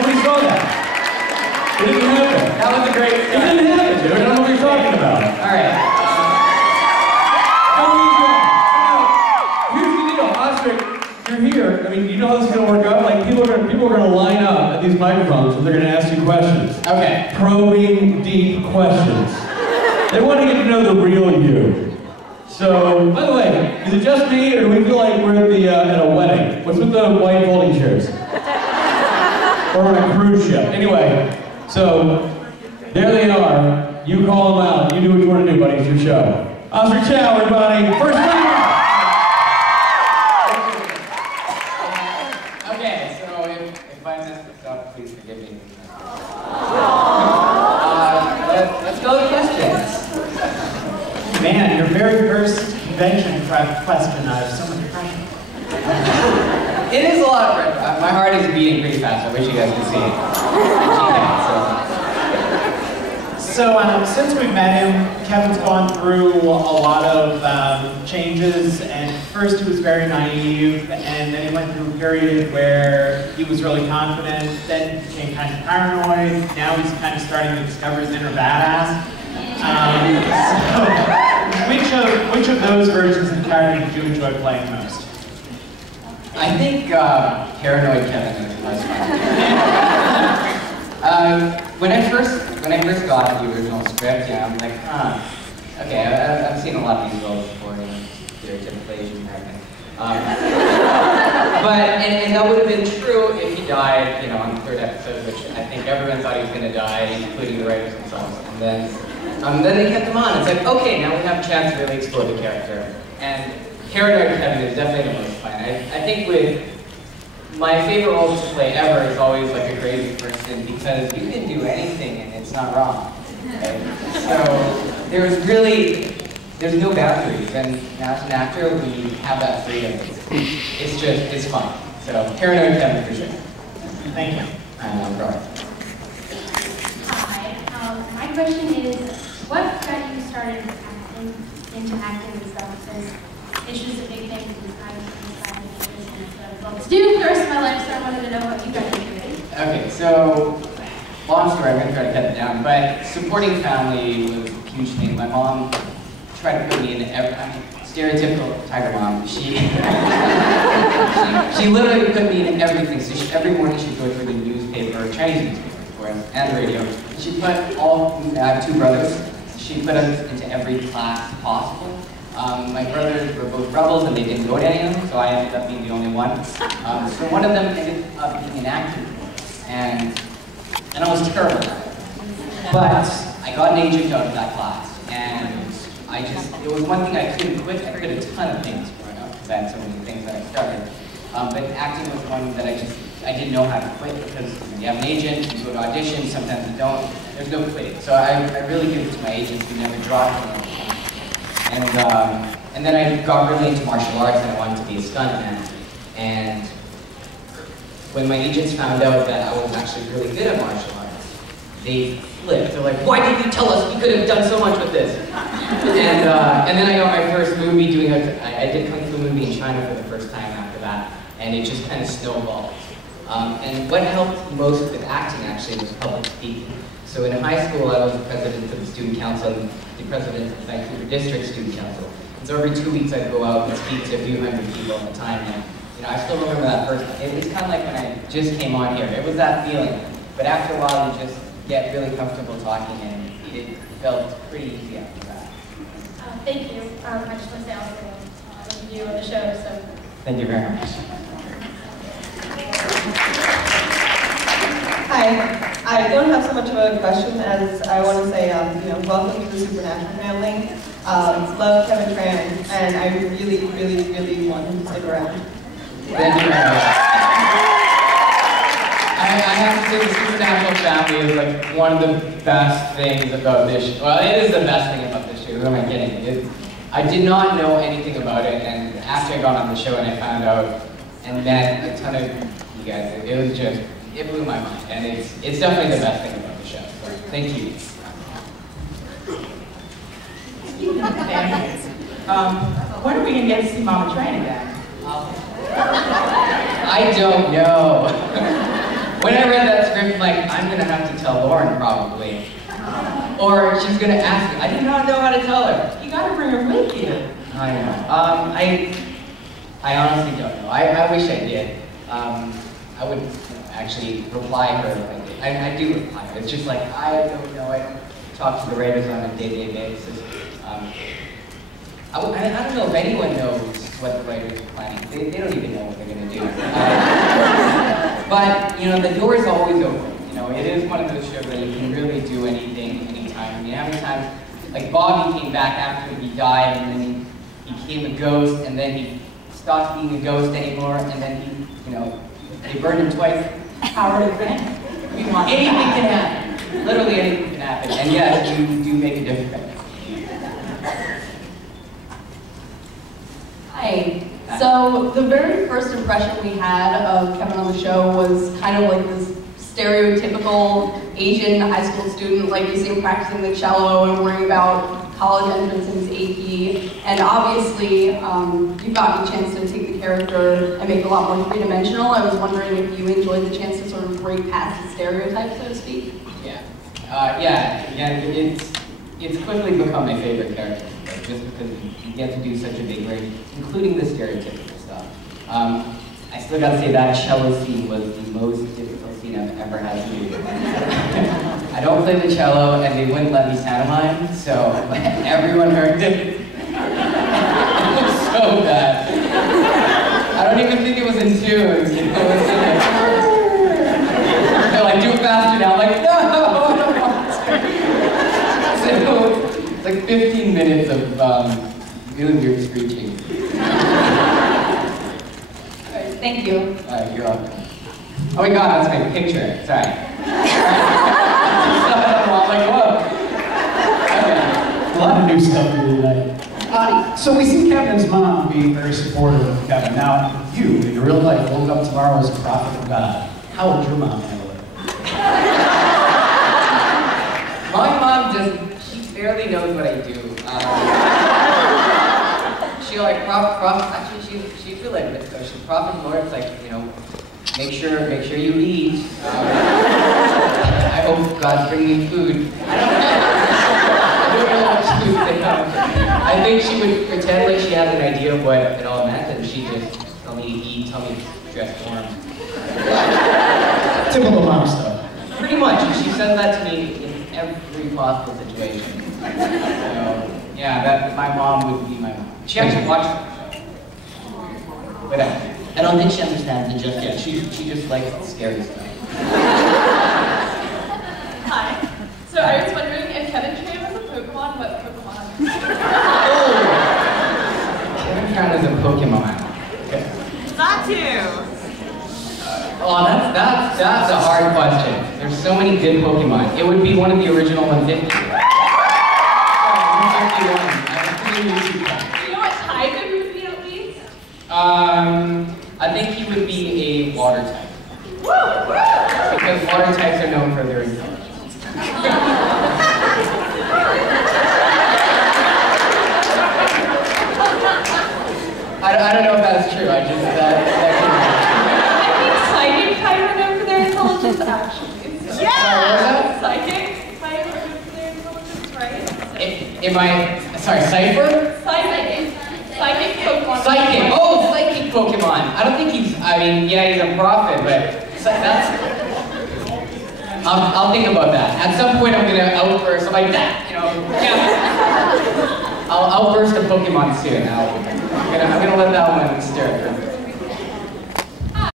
Nobody saw that. It didn't happen. That was a great It didn't happen, dude. I don't know what you're talking about. All right. Here's the deal, Osric, you're here. I mean, you know how this is gonna work out? Like, people are gonna line up at these microphones and they're gonna ask you questions. Okay. Probing, deep questions. They want to get to know the real you. So, by the way, is it just me, or do we feel like we're at a wedding? What's with the white folding chairs? Or on a cruise ship? Anyway, so there they are. You call them out. You do what you want to do, buddy. It's your show. Osric Chau, everybody. First time. Okay, so if I messed this up, please forgive me. Let's go with questions. Man, your very first convention question, I have so much pressure. It is a lot of pressure. My heart is beating pretty fast. I wish you guys could see it. So since we met him, Kevin's gone through a lot of changes, and first he was very naive, and then he went through a period where he was really confident, then he became kind of paranoid, now he's kind of starting to discover his inner badass. So, which of those versions of the character did you enjoy playing most? I think paranoid Kevin is the most fun. When I first got the original script, I'm like, okay, I've seen a lot of these roles before, stereotypical Asian American. But that would have been true if he died, on the third episode, which I think everyone thought he was going to die, including the writers themselves. And then they kept him on. It's like, okay, now we have a chance to really explore the character. And paranoid Kevin is definitely the most fun. I think with my favorite role to play ever is always like a crazy person, because you can do anything and it's not wrong. Right? So there's no boundaries, and as an actor, we have that freedom. It's fun. So paranoid Kevin for sure. Thank you. I'm Robert. Hi. My question is, what got you started into acting and stuff? Because it's just a big thing to decide to do first in my life, so I wanted to know what you got into it. Okay, so long story, I'm gonna try to cut it down, but supporting family was a huge thing. My mom tried to put me in stereotypical Tiger mom. She literally put me in everything. So every morning she'd go through the newspaper, Chinese newspaper, of course, and the radio. She put I have two brothers. She put us into every class possible. My brothers were both rebels and they didn't go to any of them, so I ended up being the only one. So one of them ended up being an actor, and I was terrible at it. But I got an agent out of that class, and it was one thing I couldn't quit. I quit a ton of things growing up, because I had so many things that I started. But acting was one that I didn't know how to quit, because you have an agent, you go to auditions, sometimes you don't, there's no quitting. So I really give it to my agents who never dropped me. And then I got really into martial arts, and I wanted to be a stuntman. And when my agents found out that I was actually really good at martial arts, they flipped. They're like, why didn't you tell us? We could have done so much with this. And then I got my first movie I did Kung Fu movie in China for the first time after that, and it just kind of snowballed. And what helped most with acting actually was public speaking. So in high school, I was the president of the student council and the president of the Vancouver District Student Council. And so every 2 weeks I'd go out and speak to a few hundred people at a time. And I still remember that first time. It was kind of like when I just came on here. It was that feeling. But after a while, you just get really comfortable talking, and it felt pretty easy after that. Thank you. I just want to say also thank you on the show. So. Thank you very much. Hi. I don't have so much of a question as I want to say, welcome to the Supernatural family. Love Kevin Tran, and I really, really, really want him to stick around. Thank you very much. I have to say the Supernatural family is like one of the best things about this show. Well, it is the best thing about this show. Who am I kidding? I did not know anything about it, and after I got on the show and I found out and met a ton of you guys, it blew my mind, and it's definitely the best thing about the show. So, thank you. When are we going to get to see Mama Train again? I don't know. When I read that script, I'm gonna have to tell Lauren probably. Or she's gonna ask me. I do not know how to tell her. You gotta bring her with you. I know. I honestly don't know. I wish I did. I would actually reply her. I do reply her. It's just like, I don't know. I don't talk to the writers on a day-to-day basis. I don't know if anyone knows what the writers are planning. They don't even know what they're going to do. But, you know, the door is always open. You know, it is one of those shows that you can really do anything, anytime. I mean, how many times, like Bobby came back after he died, and then he became a ghost, and then he stopped being a ghost anymore, and then he, you know, they burned him twice. Howard again. We want Anything can happen. Literally anything can happen. And yes, you do make a difference. Hi. So the very first impression we had of Kevin on the show was kind of like this stereotypical Asian high school student, like you see him practicing the cello and worrying about college entrance in his AP. And obviously, you've gotten a chance to take the character and make it a lot more three-dimensional. I was wondering if you enjoyed the chance to sort of break past the stereotype, so to speak. Yeah. Again, it's quickly become my favorite character, just because you get to do such a big range, including the stereotypical stuff. I still gotta say that cello scene was the most difficult scene I've ever had to do. I don't play the cello, and they wouldn't let me sound mine, so everyone heard it. It was so bad. I don't even think it was in tune. You know, they're like, do it faster now. I'm like, no, I don't want to. So it's like 15 minutes of really weird screeching. Thank you. You're welcome. Oh my god, that's my picture. Sorry. I'm like, whoa. Okay. A lot of new stuff here tonight. So we see Kevin's mom being very supportive of Kevin. Now, you, in your real life, woke up tomorrow as a prophet of God. How would your mom handle it? My mom she barely knows what I do. She like, actually she's really good though. She's prophet Lord. It's like, you know, make sure you eat. I hope God's bringing me food. I don't know what she would say. I think she would pretend like she has an idea of what it all meant, and she just tell me to eat, tell me to dress warm. Typical mom stuff. Pretty much, and she says that to me in every possible situation. So, yeah, my mom would be my mom. She actually watched the show. But I don't think she understands it just yet. She just likes the scary stuff. Hi. So I was wondering if Kevin Tran was a Pokemon, what Pokemon? Oh! Kevin Tran is a Pokemon. Okay. That too. Oh, that's a hard question. There's so many good Pokemon. It would be one of the original 150. Do you know what type it would be at least? I think he would be a water type. Because water types are known for their intelligence. I don't know if that's true. I just I think psychic type are known for their intelligence, actually. So. Yeah! Psychic type are known for their intelligence, right? Sorry, Cypher? Psychic Pokemon. Psychic! Oh, psychic Pokemon! I don't think he's a prophet, but that's... I'll think about that. At some point I'm gonna outburst, I'm like that, you know, yeah. I'll outburst a Pokemon soon. I'm gonna let that one stir.